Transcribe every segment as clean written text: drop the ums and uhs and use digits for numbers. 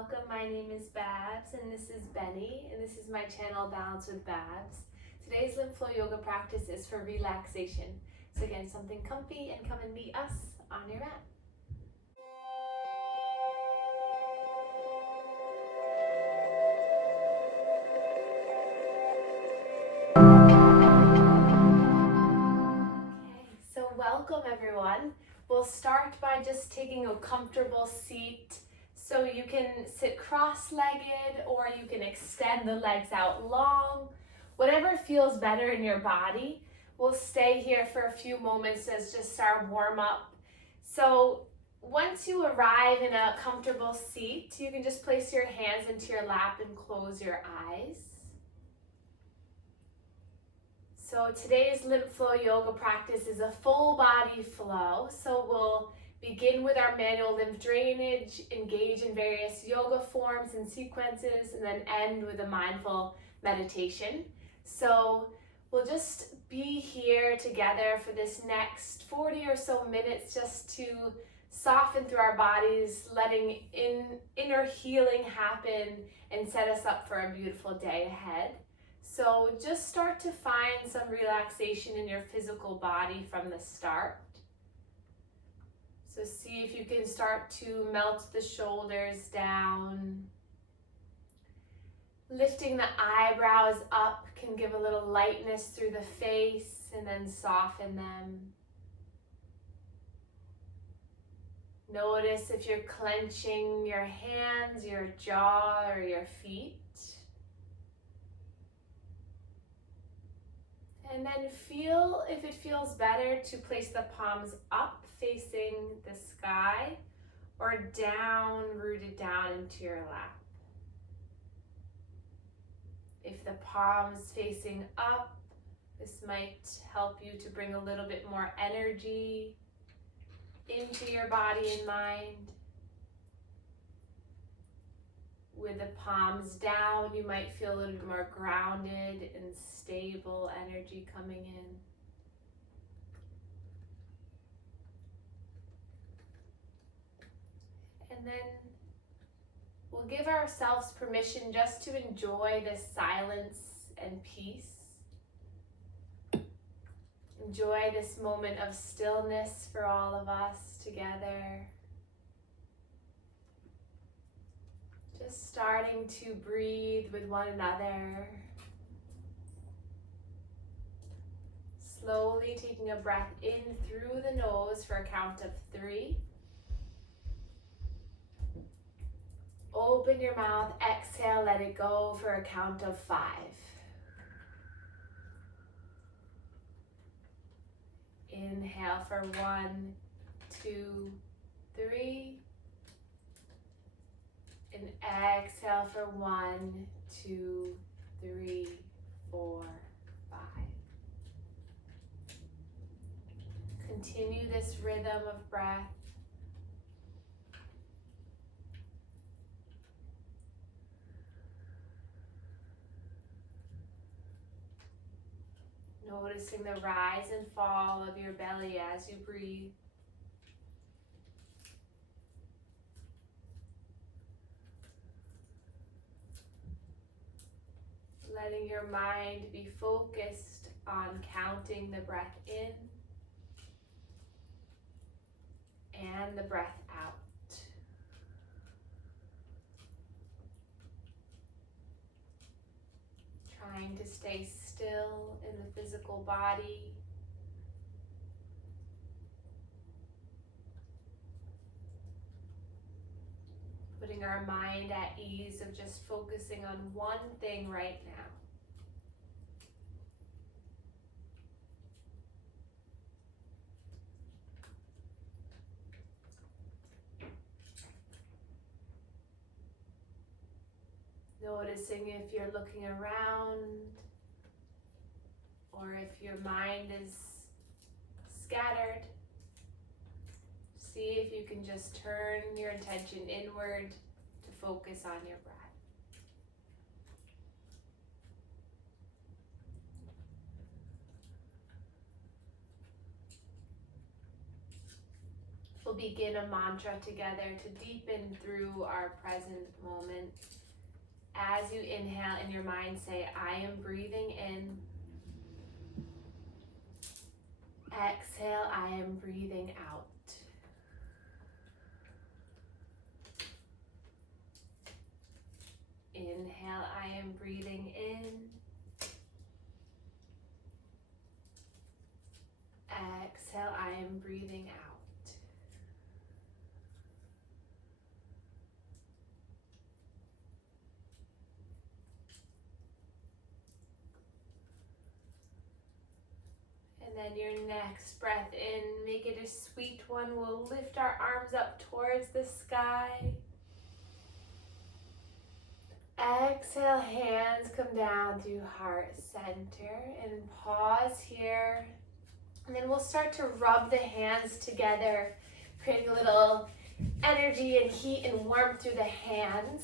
welcome. My name is Babz and this is Benny and this is my channel Balance with Babz. Today's lymph flow yoga practice is for relaxation. So again, something comfy and come and meet us on your mat. Okay, so welcome everyone. We'll start by just taking a comfortable seat. So you can sit cross-legged or you can extend the legs out long. Whatever feels better in your body. We'll stay here for a few moments as just our warm-up. So once you arrive in a comfortable seat, you can just place your hands into your lap and close your eyes. So today's lymph flow yoga practice is a full body flow. So we'll begin with our manual lymph drainage, engage in various yoga forms and sequences, and then end with a mindful meditation. So we'll just be here together for this next 40 or so minutes just to soften through our bodies, letting inner healing happen and set us up for a beautiful day ahead. So just start to find some relaxation in your physical body from the start. So see if you can start to melt the shoulders down. Lifting the eyebrows up can give a little lightness through the face and then soften them. Notice if you're clenching your hands, your jaw, or your feet. And then feel if it feels better to place the palms up facing the sky or down, rooted down into your lap. If the palms facing up, this might help you to bring a little bit more energy into your body and mind. With the palms down, you might feel a little bit more grounded and stable energy coming in. And then we'll give ourselves permission just to enjoy this silence and peace. Enjoy this moment of stillness for all of us together. Just starting to breathe with one another. Slowly taking a breath in through the nose for a count of 3. Open your mouth, exhale, let it go for a count of 5. Inhale for 1, 2, 3. And exhale for 1, 2, 3, 4, 5. Continue this rhythm of breath. Noticing the rise and fall of your belly as you breathe. Letting your mind be focused on counting the breath in and the breath out. Trying to stay still in the physical body. Putting our mind at ease of just focusing on one thing right now. Noticing if you're looking around or if your mind is scattered. See if you can just turn your attention inward to focus on your breath. We'll begin a mantra together to deepen through our present moment. As you inhale, in your mind say, I am breathing in. Exhale, I am breathing out. Inhale, I am breathing in. Exhale, I am breathing out. And then your next breath in, make it a sweet one. We'll lift our arms up towards the sky. Exhale, hands come down through heart center and pause here. And then we'll start to rub the hands together, creating a little energy and heat and warmth through the hands.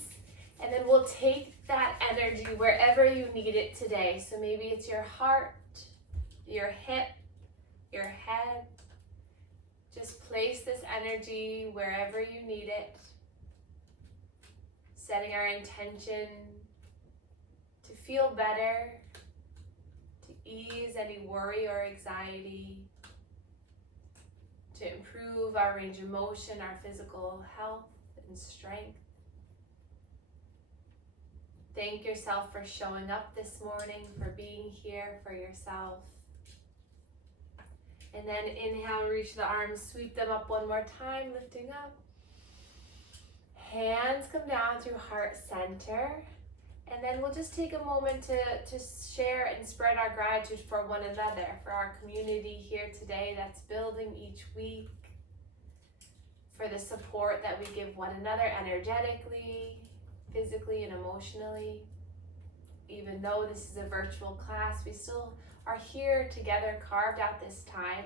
And then we'll take that energy wherever you need it today. So maybe it's your heart, your hip, your head. Just place this energy wherever you need it. Setting our intention to feel better, to ease any worry or anxiety, to improve our range of motion, our physical health and strength. Thank yourself for showing up this morning, for being here for yourself. And then inhale, reach the arms, sweep them up one more time, lifting up. Hands come down through heart center. And then we'll just take a moment to share and spread our gratitude for one another, for our community here today that's building each week, for the support that we give one another energetically, physically, and emotionally. Even though this is a virtual class, we still are here together, carved out this time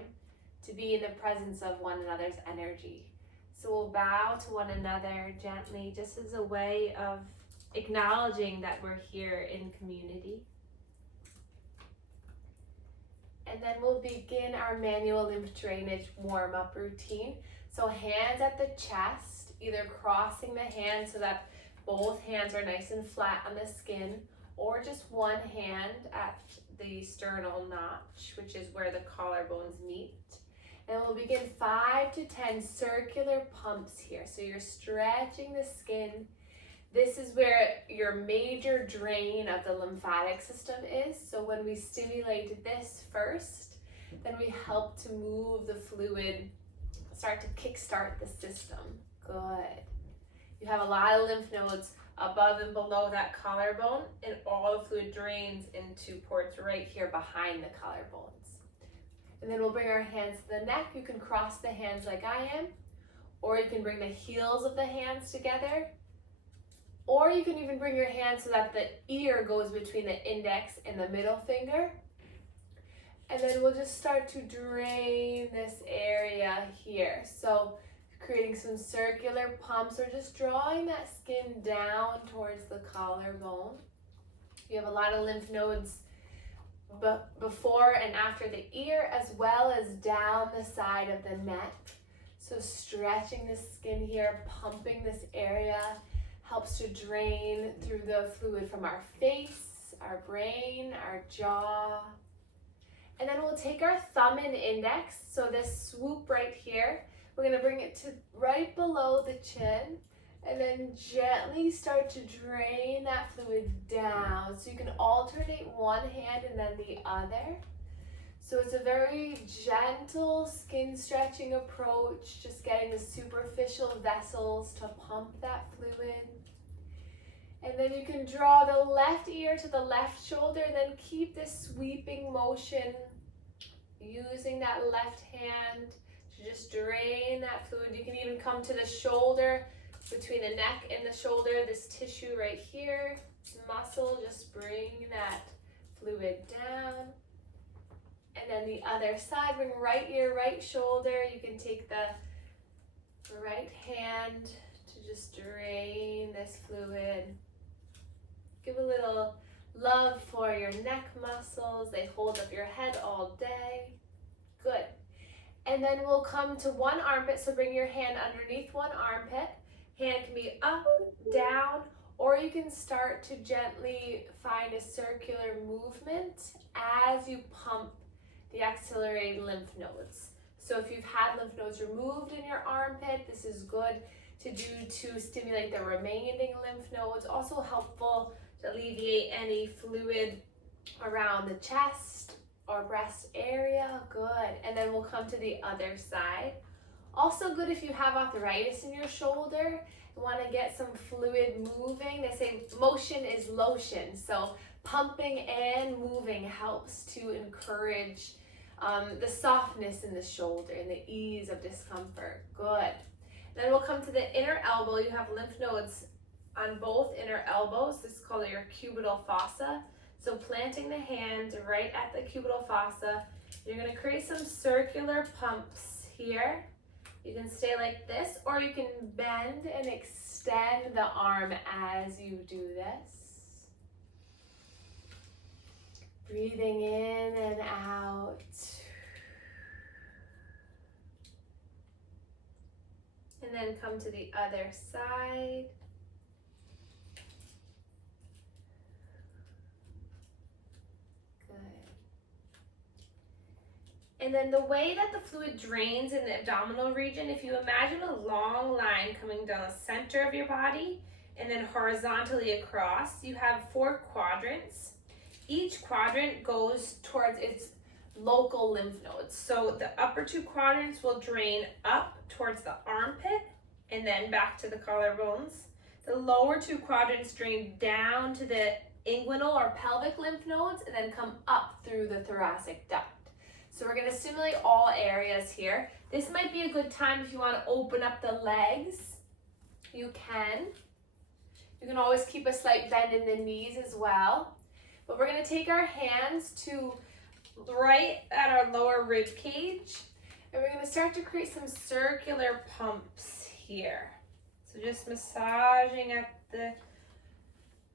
to be in the presence of one another's energy. So we'll bow to one another gently, just as a way of acknowledging that we're here in community. And then we'll begin our manual lymph drainage warm-up routine. So hands at the chest, either crossing the hands so that both hands are nice and flat on the skin, or just one hand at the sternal notch, which is where the collarbones meet. And we'll begin 5 to 10 circular pumps here. So you're stretching the skin. This is where your major drain of the lymphatic system is. So when we stimulate this first, then we help to move the fluid, start to kickstart the system. Good. You have a lot of lymph nodes above and below that collarbone, and all the fluid drains into ports right here behind the collarbones. And then we'll bring our hands to the neck. You can cross the hands like I am, or you can bring the heels of the hands together, or you can even bring your hands so that the ear goes between the index and the middle finger. And then we'll just start to drain this area here. So creating some circular pumps, or just drawing that skin down towards the collarbone. You have a lot of lymph nodes before and after the ear, as well as down the side of the neck. So stretching the skin here, pumping this area, helps to drain through the fluid from our face, our brain, our jaw. And then we'll take our thumb and index, so this swoop right here, we're going to bring it to right below the chin, and then gently start to drain that fluid down. So you can alternate one hand and then the other. So it's a very gentle skin stretching approach, just getting the superficial vessels to pump that fluid. And then you can draw the left ear to the left shoulder, then keep this sweeping motion using that left hand to just drain that fluid. You can even come to the shoulder, between the neck and the shoulder, this tissue right here, muscle, just bring that fluid down. And then the other side, bring right ear, right shoulder. You can take the right hand to just drain this fluid. Give a little love for your neck muscles. They hold up your head all day. Good. And then we'll come to one armpit, so bring your hand underneath one armpit. Hand can be up, down, or you can start to gently find a circular movement as you pump the axillary lymph nodes. So if you've had lymph nodes removed in your armpit, this is good to do to stimulate the remaining lymph nodes. Also helpful to alleviate any fluid around the chest or breast area. Good. And then we'll come to the other side. Also good if you have arthritis in your shoulder and want to get some fluid moving. They say motion is lotion. So pumping and moving helps to encourage the softness in the shoulder and the ease of discomfort. Good. Then we'll come to the inner elbow. You have lymph nodes on both inner elbows. This is called your cubital fossa. So planting the hand right at the cubital fossa, you're going to create some circular pumps here. You can stay like this, or you can bend and extend the arm as you do this. Breathing in and out. And then come to the other side. Good. And then the way that the fluid drains in the abdominal region, if you imagine a long line coming down the center of your body and then horizontally across, you have 4 quadrants. Each quadrant goes towards its local lymph nodes. So the upper 2 quadrants will drain up towards the armpit and then back to the collarbones. The lower 2 quadrants drain down to the inguinal or pelvic lymph nodes and then come up through the thoracic duct. So we're going to stimulate all areas here. This might be a good time if you want to open up the legs. You can. You can always keep a slight bend in the knees as well. But we're going to take our hands to right at our lower rib cage, and we're going to start to create some circular pumps here. So just massaging at the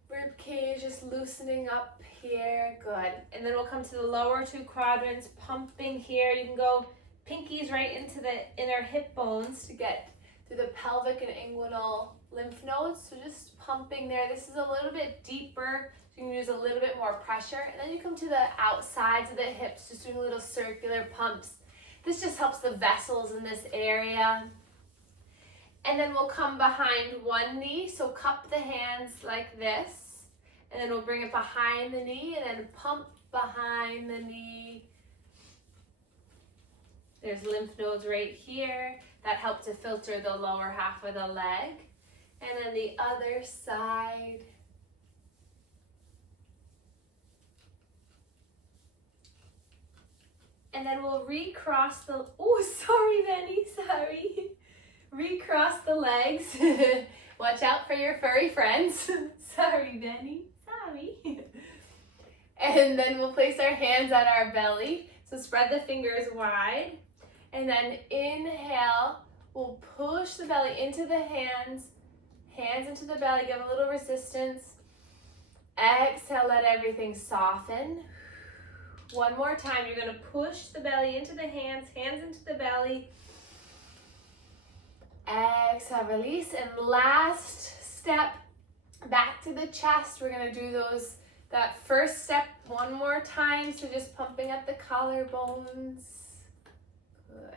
rib cage, just loosening up here. Good. And then we'll come to the lower 2 quadrants, pumping here. You can go pinkies right into the inner hip bones to get through the pelvic and inguinal lymph nodes. So just pumping there. This is a little bit deeper. You can use a little bit more pressure. And then you come to the outsides of the hips, just doing little circular pumps. This just helps the vessels in this area. And then we'll come behind one knee. So cup the hands like this. And then we'll bring it behind the knee and then pump behind the knee. There's lymph nodes right here that help to filter the lower half of the leg. And then the other side. And then we'll recross the, recross the legs. Watch out for your furry friends. Sorry, Benny, sorry. And then we'll place our hands at our belly. So spread the fingers wide. And then inhale, we'll push the belly into the hands into the belly, give a little resistance. Exhale, let everything soften. One more time, you're going to push the belly into the hands into the belly. Exhale, release, and last step, back to the chest. We're going to do that first step one more time, so just pumping at the collarbones. Good.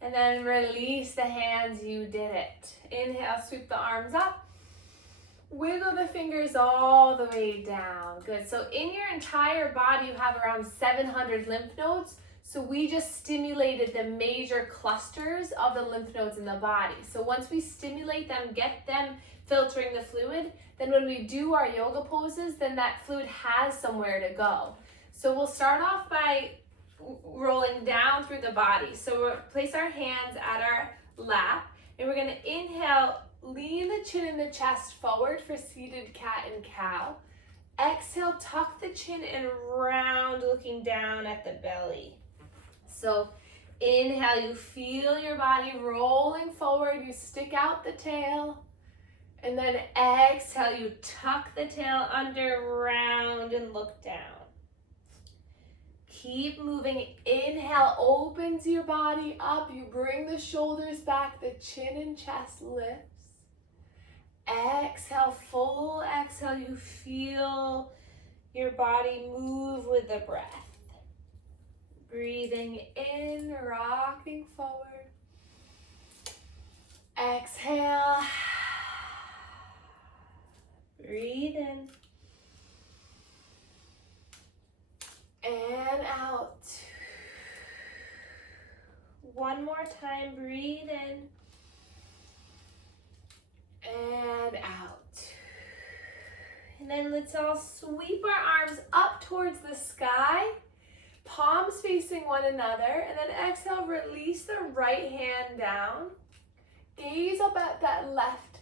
And then release the hands, you did it. Inhale, sweep the arms up. Wiggle the fingers all the way down. Good. So in your entire body, you have around 700 lymph nodes. So we just stimulated the major clusters of the lymph nodes in the body. So once we stimulate them, get them filtering the fluid, then when we do our yoga poses, then that fluid has somewhere to go. So we'll start off by rolling down through the body. So we'll place our hands at our lap, and we're going to inhale, lean the chin and the chest forward for seated cat and cow. Exhale, tuck the chin and round, looking down at the belly. So inhale, you feel your body rolling forward, you stick out the tail. And then exhale, you tuck the tail under, round, and look down. keep moving. Inhale, opens your body up. You bring the shoulders back, the chin and chest lifts. Exhale, full exhale, you feel your body move with the breath. Breathing in, rocking forward. Exhale. Breathe in. And out. One more time, breathe in. And out. And then let's all sweep our arms up towards the sky. Palms facing one another. And then exhale, release the right hand down. Gaze up at that left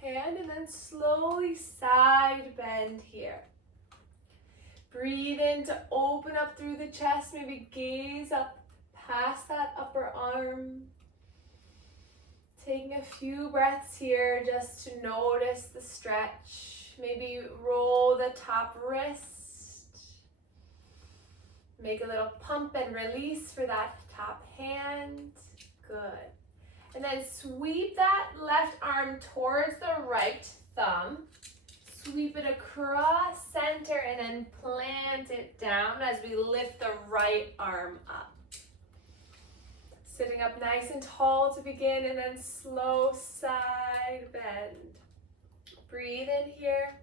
hand and then slowly side bend here. Breathe in to open up through the chest. Maybe gaze up past that upper arm. Taking a few breaths here just to notice the stretch. Maybe roll the top wrist. Make a little pump and release for that top hand. Good. And then sweep that left arm towards the right thumb. Sweep it across center and then plant it down as we lift the right arm up. Sitting up nice and tall to begin, and then slow side bend. Breathe in here.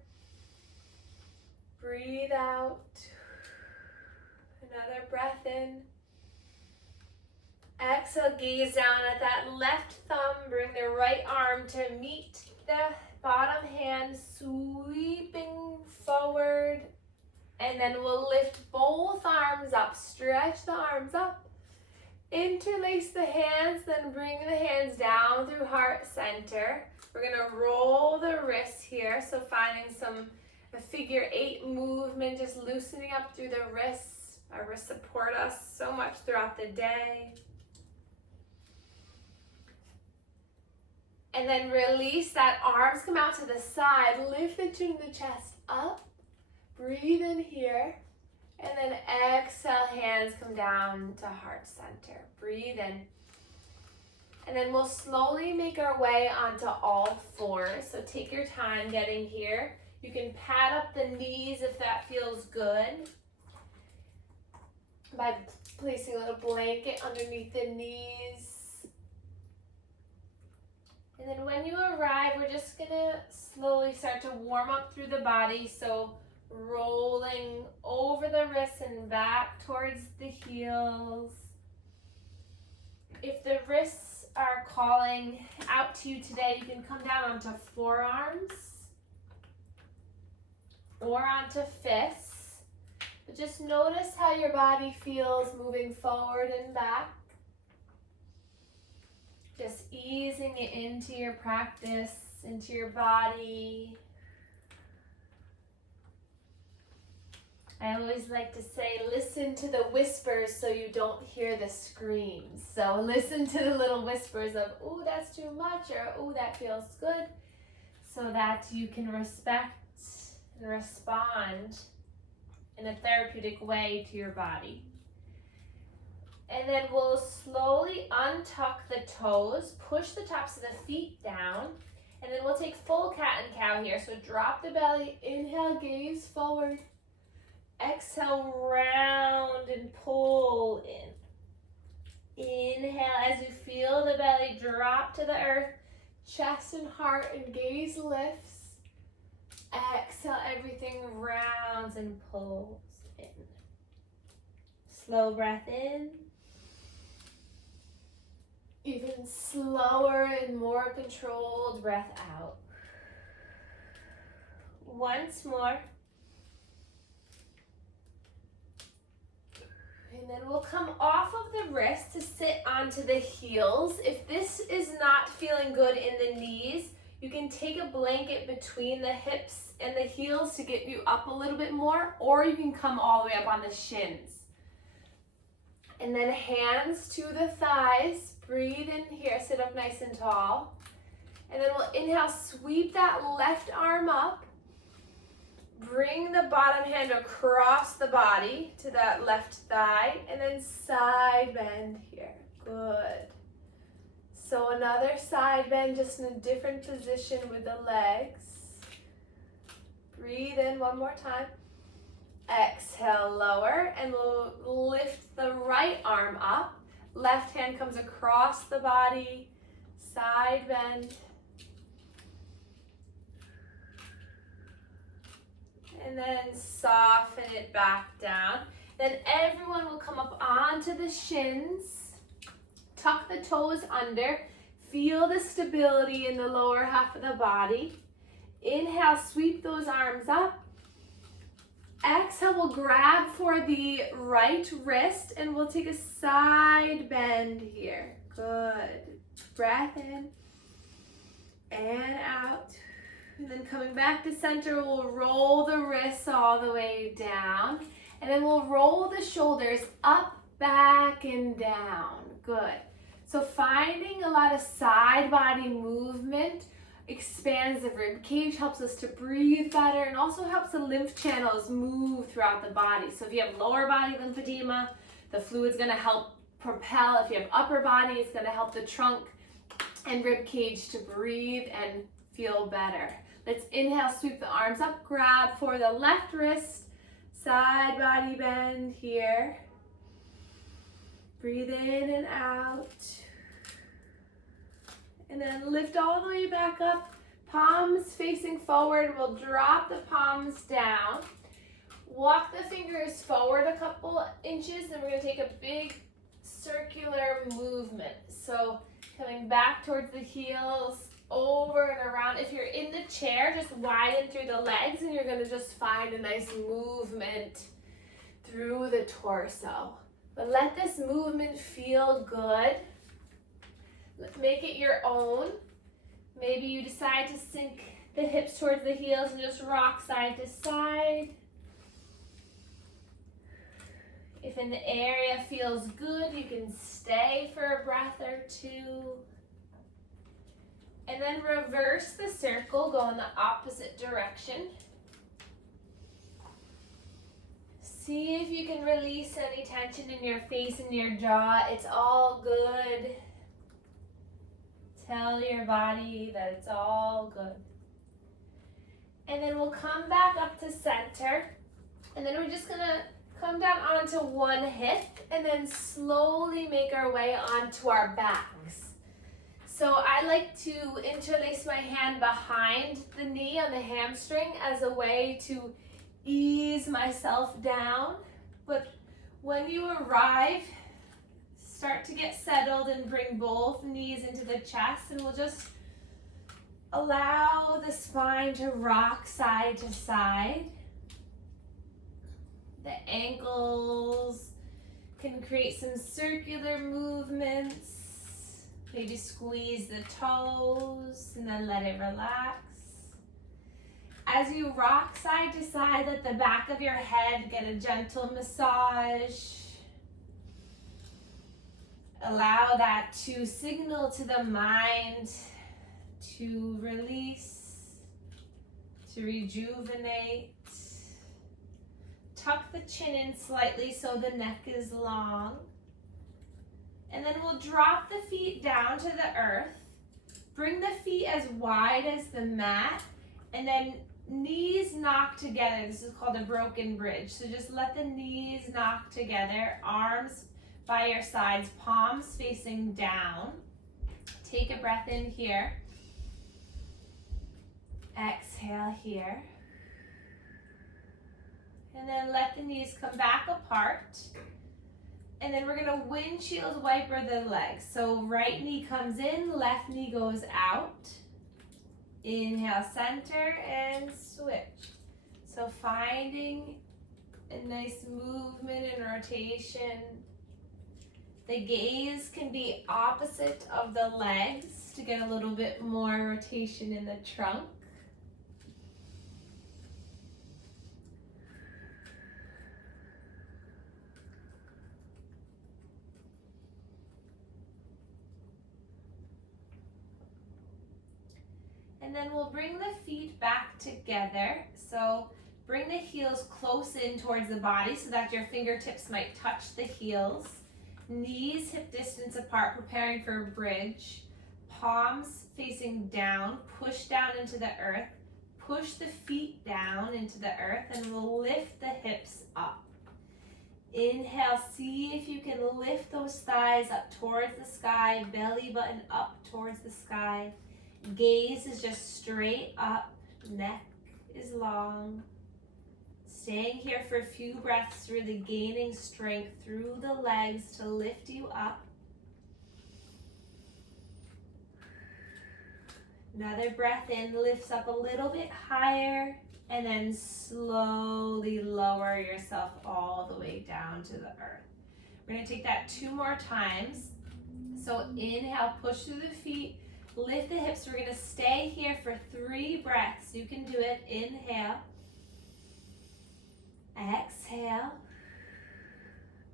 Breathe out. Another breath in. Exhale, gaze down at that left thumb. Bring the right arm to meet the bottom hand, sweeping forward. And then we'll lift both arms up. Stretch the arms up. Interlace the hands, then bring the hands down through heart center. We're gonna roll the wrists here. So finding a figure 8 movement, just loosening up through the wrists. Our wrists support us so much throughout the day. And then release that, arms come out to the side, lift the chin and the chest up, breathe in here, and then exhale, hands come down to heart center. Breathe in. And then we'll slowly make our way onto all fours. So take your time getting here. You can pad up the knees if that feels good, by placing a little blanket underneath the knees. And then when you arrive, we're just gonna slowly start to warm up through the body. So rolling over the wrists and back towards the heels. If the wrists are calling out to you today, you can come down onto forearms or onto fists. But just notice how your body feels moving forward and back. Just easing it into your practice, into your body. I always like to say, listen to the whispers so you don't hear the screams. So listen to the little whispers of, ooh, that's too much, or ooh, that feels good, so that you can respect and respond in a therapeutic way to your body. And then we'll slowly untuck the toes, push the tops of the feet down, and then we'll take full cat and cow here. So drop the belly, inhale, gaze forward. Exhale, round and pull in. Inhale as you feel the belly drop to the earth, chest and heart and gaze lifts. Exhale, everything rounds and pulls in. Slow breath in. Even slower and more controlled breath out. Once more. And then we'll come off of the wrist to sit onto the heels. If this is not feeling good in the knees, you can take a blanket between the hips and the heels to get you up a little bit more, or you can come all the way up on the shins. And then hands to the thighs. Breathe in here, sit up nice and tall. And then we'll inhale, sweep that left arm up. Bring the bottom hand across the body to that left thigh and then side bend here. Good. So another side bend, just in a different position with the legs. Breathe in one more time. Exhale, lower, and we'll lift the right arm up. Left hand comes across the body, side bend. And then soften it back down. Then everyone will come up onto the shins. Tuck the toes under. Feel the stability in the lower half of the body. Inhale, sweep those arms up. Exhale, we'll grab for the right wrist and we'll take a side bend here. Good. Breath in and out. And then coming back to center, we'll roll the wrists all the way down. And then we'll roll the shoulders up, back, and down. Good. So finding a lot of side body movement expands the rib cage, helps us to breathe better, and also helps the lymph channels move throughout the body. So if you have lower body lymphedema, the fluid's going to help propel. If you have upper body, it's going to help the trunk and rib cage to breathe and feel better. Let's inhale, sweep the arms up, grab for the left wrist, side body bend here. Breathe in and out. And then lift all the way back up, palms facing forward. We'll drop the palms down. Walk the fingers forward a couple inches, and we're going to take a big circular movement. So coming back towards the heels, over and around. If you're in the chair, just widen through the legs, and you're going to just find a nice movement through the torso. But let this movement feel good. Let's make it your own. Maybe you decide to sink the hips towards the heels and just rock side to side. If an area feels good, you can stay for a breath or two. And then reverse the circle, go in the opposite direction. See if you can release any tension in your face and your jaw. It's all good. Tell your body that it's all good. And then we'll come back up to center. And then we're just going to come down onto one hip and then slowly make our way onto our backs. So I like to interlace my hand behind the knee on the hamstring as a way to ease myself down. But when you arrive, start to get settled and bring both knees into the chest, and we'll just allow the spine to rock side to side. The ankles can create some circular movements. Maybe squeeze the toes and then let it relax. As you rock side to side, let the back of your head get a gentle massage. Allow that to signal to the mind to release, to rejuvenate. Tuck the chin in slightly so the neck is long. And then we'll drop the feet down to the earth. Bring the feet as wide as the mat, and then knees knock together. This is called a broken bridge. So just let the knees knock together, arms by your sides, palms facing down. Take a breath in here. Exhale here. And then let the knees come back apart. And then we're going to windshield wiper the legs. So right knee comes in, left knee goes out. Inhale, center, and switch. So finding a nice movement and rotation. The gaze can be opposite of the legs to get a little bit more rotation in the trunk. And then we'll bring the feet back together. So Bring the heels close in towards the body so that your fingertips might touch the heels. Knees hip distance apart, preparing for a bridge. Palms facing down, push down into the earth. Push the feet down into the earth, and we'll lift the hips up. Inhale, see if you can lift those thighs up towards the sky, belly button up towards the sky. Gaze is just straight up, neck is long. Staying here for a few breaths, really gaining strength through the legs to lift you up. Another breath in, lifts up a little bit higher, and then slowly lower yourself all the way down to the earth. We're going to take that 2 more times. So inhale, push through the feet, lift the hips. We're going to stay here for 3 breaths. You can do it. Inhale. Exhale.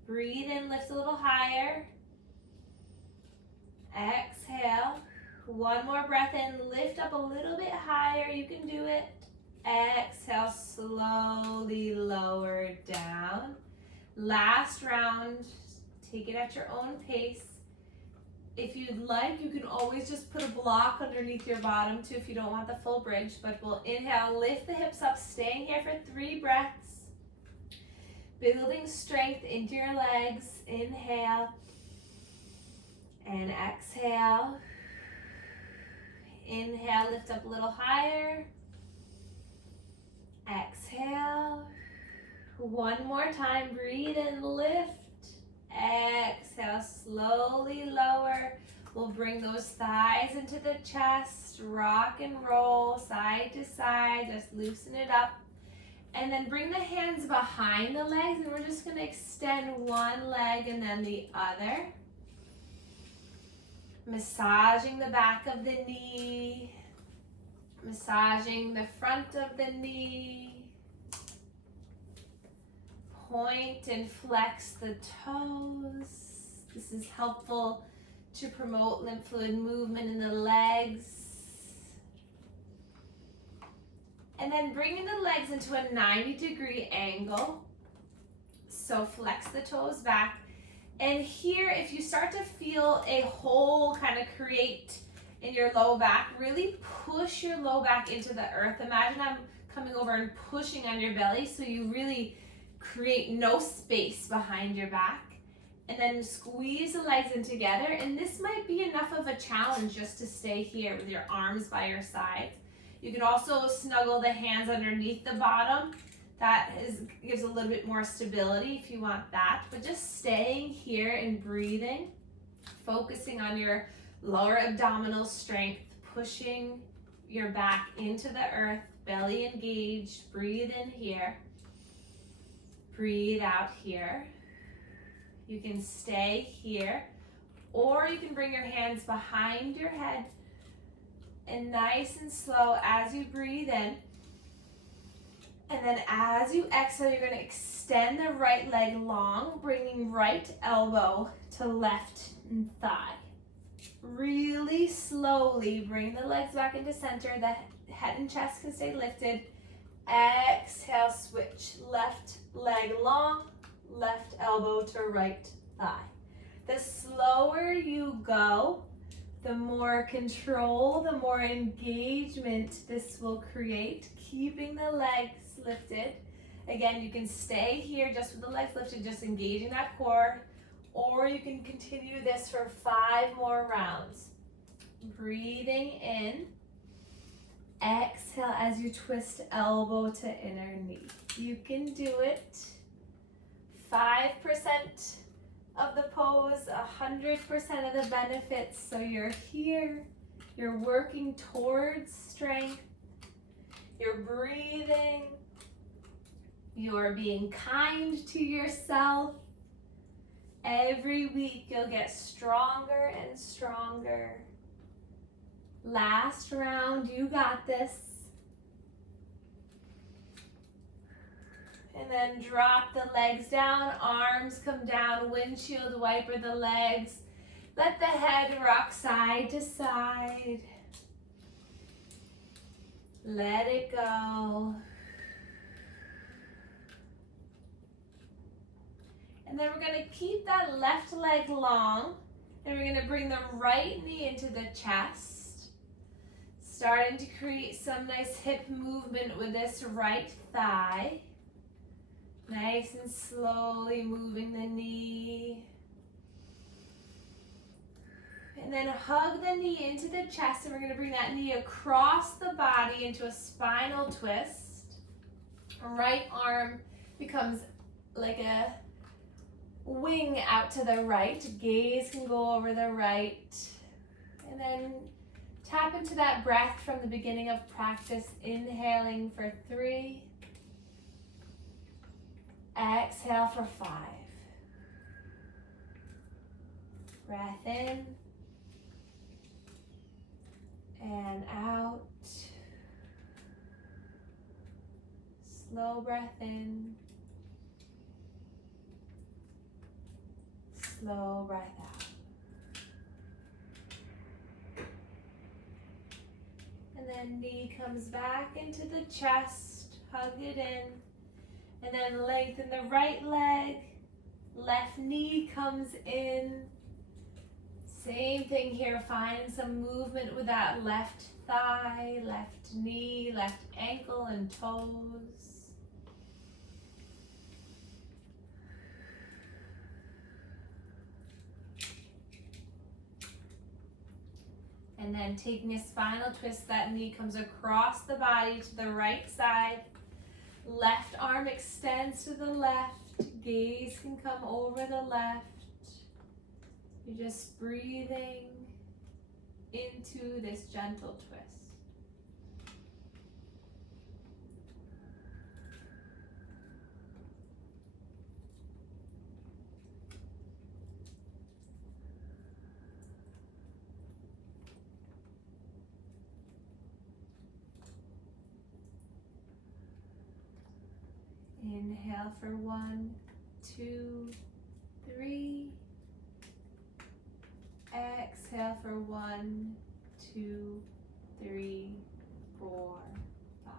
Breathe in, lift a little higher. Exhale. 1 more breath in, lift up a little bit higher. You can do it. Exhale, slowly lower down. Last round, take it at your own pace. If you'd like, you can always just put a block underneath your bottom too if you don't want the full bridge, but we'll inhale, lift the hips up, staying here for 3 breaths. Building strength into your legs. Inhale and exhale. Inhale, lift up a little higher. Exhale. 1 more time, breathe in, lift. Exhale, slowly lower. We'll bring those thighs into the chest, rock and roll, side to side, just loosen it up. And then bring the hands behind the legs, and we're just gonna extend one leg and then the other. Massaging the back of the knee, massaging the front of the knee. Point and flex the toes. This is helpful to promote lymph fluid movement in the legs. And then bringing the legs into a 90-degree angle. So flex the toes back. And here, if you start to feel a hole kind of create in your low back, really push your low back into the earth. Imagine I'm coming over and pushing on your belly so you really create no space behind your back. And then squeeze the legs in together. And this might be enough of a challenge just to stay here with your arms by your sides. You can also snuggle the hands underneath the bottom. That gives a little bit more stability if you want that. But just staying here and breathing, focusing on your lower abdominal strength, pushing your back into the earth, belly engaged. Breathe in here. Breathe out here. You can stay here, or you can bring your hands behind your head, and nice and slow as you breathe in. And then as you exhale, you're going to extend the right leg long, bringing right elbow to left thigh. Really slowly bring the legs back into center. The head and chest can stay lifted. Exhale, switch. Left leg long, left elbow to right thigh. The slower you go, the more control, the more engagement this will create, keeping the legs lifted. Again, you can stay here just with the legs lifted, just engaging that core, or you can continue this for 5 more rounds. Breathing in. Exhale as you twist elbow to inner knee. You can do it. 5% of the pose, 100% of the benefits. So you're here, you're working towards strength, you're breathing, you're being kind to yourself. Every week you'll get stronger and stronger. Last round, you got this. And then drop the legs down, arms come down, windshield wiper the legs. Let the head rock side to side. Let it go. And then we're going to keep that left leg long. And we're going to bring the right knee into the chest. Starting to create some nice hip movement with this right thigh. Nice and slowly moving the knee. And then hug the knee into the chest, and we're going to bring that knee across the body into a spinal twist. Right arm becomes like a wing out to the right. Gaze can go over the right. And then tap into that breath from the beginning of practice, inhaling for 3. Exhale for 5. Breath in and out. Slow breath in. Slow breath out. And then knee comes back into the chest, hug it in. And then lengthen the right leg, left knee comes in. Same thing here, find some movement with that left thigh, left knee, left ankle and toes. And then taking a spinal twist, that knee comes across the body to the right side. Left arm extends to the left. Gaze can come over the left. You're just breathing into this gentle twist. Inhale for 1, 2, 3. Exhale for 1, 2, 3, 4, 5.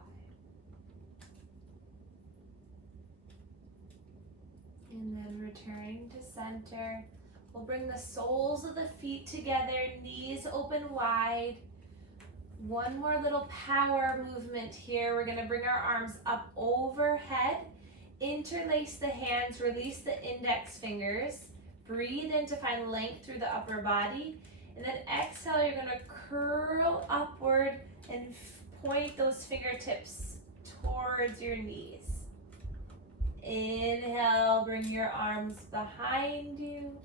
And then returning to center. We'll bring the soles of the feet together, knees open wide. One more little power movement here. We're going to bring our arms up overhead. Interlace the hands, release the index fingers. Breathe in to find length through the upper body. And then exhale, you're going to curl upward and point those fingertips towards your knees. Inhale, bring your arms behind you.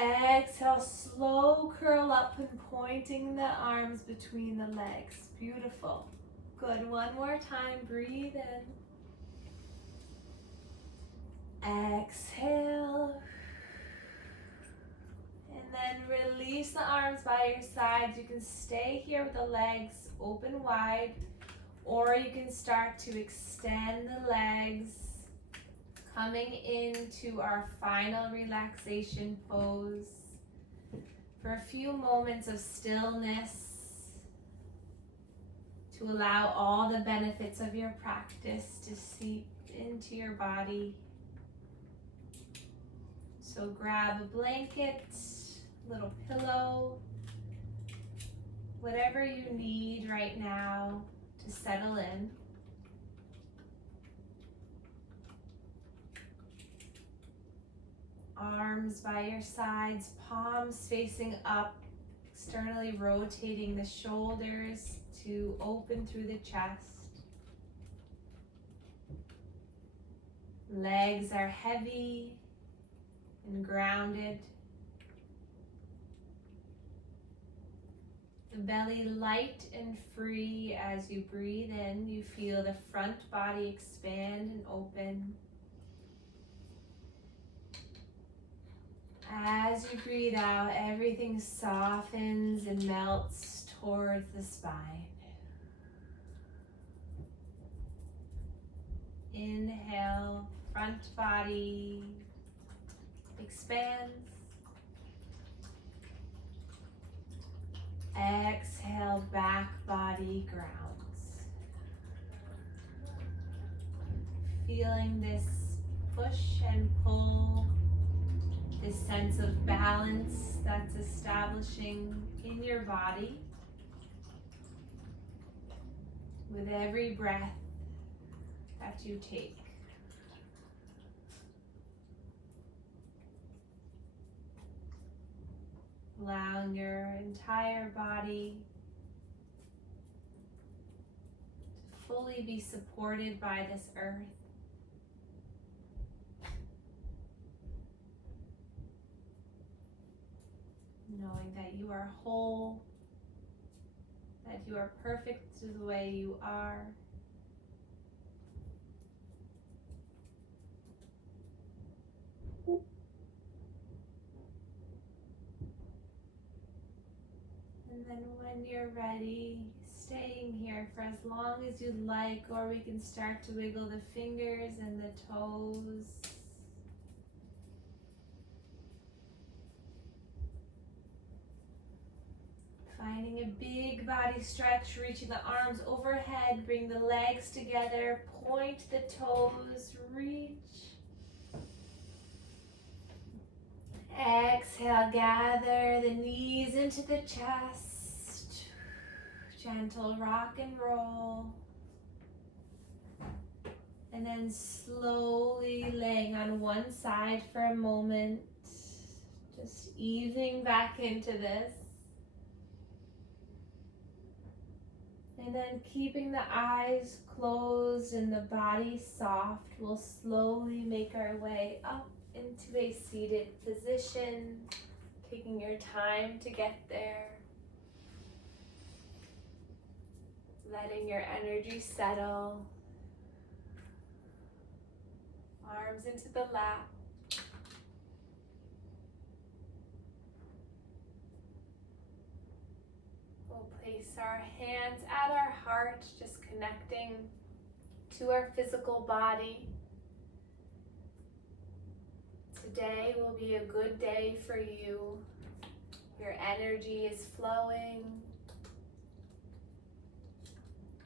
Exhale, slow curl up and pointing the arms between the legs. Beautiful. Good. One more time. Breathe in. Exhale. And then release the arms by your sides. You can stay here with the legs open wide, or you can start to extend the legs, coming into our final relaxation pose for a few moments of stillness to allow all the benefits of your practice to seep into your body. So grab a blanket, little pillow, whatever you need right now to settle in. Arms by your sides, palms facing up, externally rotating the shoulders to open through the chest. Legs are heavy and grounded. The belly light and free as you breathe in. You feel the front body expand and open. As you breathe out, everything softens and melts towards the spine. Inhale, front body expands. Exhale, back body grounds. Feeling this push and pull, this sense of balance that's establishing in your body with every breath that you take. Allowing your entire body to fully be supported by this earth. Knowing that you are whole, that you are perfect the way you are. And then when you're ready, staying here for as long as you'd like, or we can start to wiggle the fingers and the toes. Finding a big body stretch, reaching the arms overhead, bring the legs together, point the toes, reach. Exhale, gather the knees into the chest. Gentle rock and roll. And then slowly laying on one side for a moment. Just easing back into this. And then keeping the eyes closed and the body soft, we'll slowly make our way up into a seated position, taking your time to get there. Letting your energy settle. Arms into the lap. We'll place our hands at our heart, just connecting to our physical body. Today will be a good day for you. Your energy is flowing.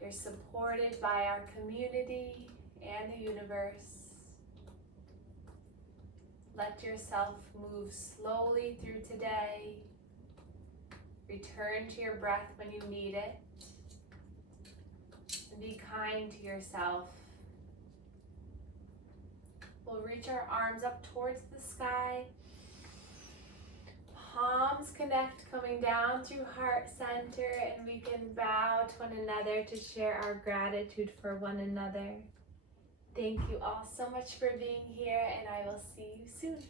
You're supported by our community and the universe. Let yourself move slowly through today. Return to your breath when you need it. And be kind to yourself. We'll reach our arms up towards the sky. Palms connect, coming down through heart center, and we can bow to one another to share our gratitude for one another. Thank you all so much for being here, and I will see you soon.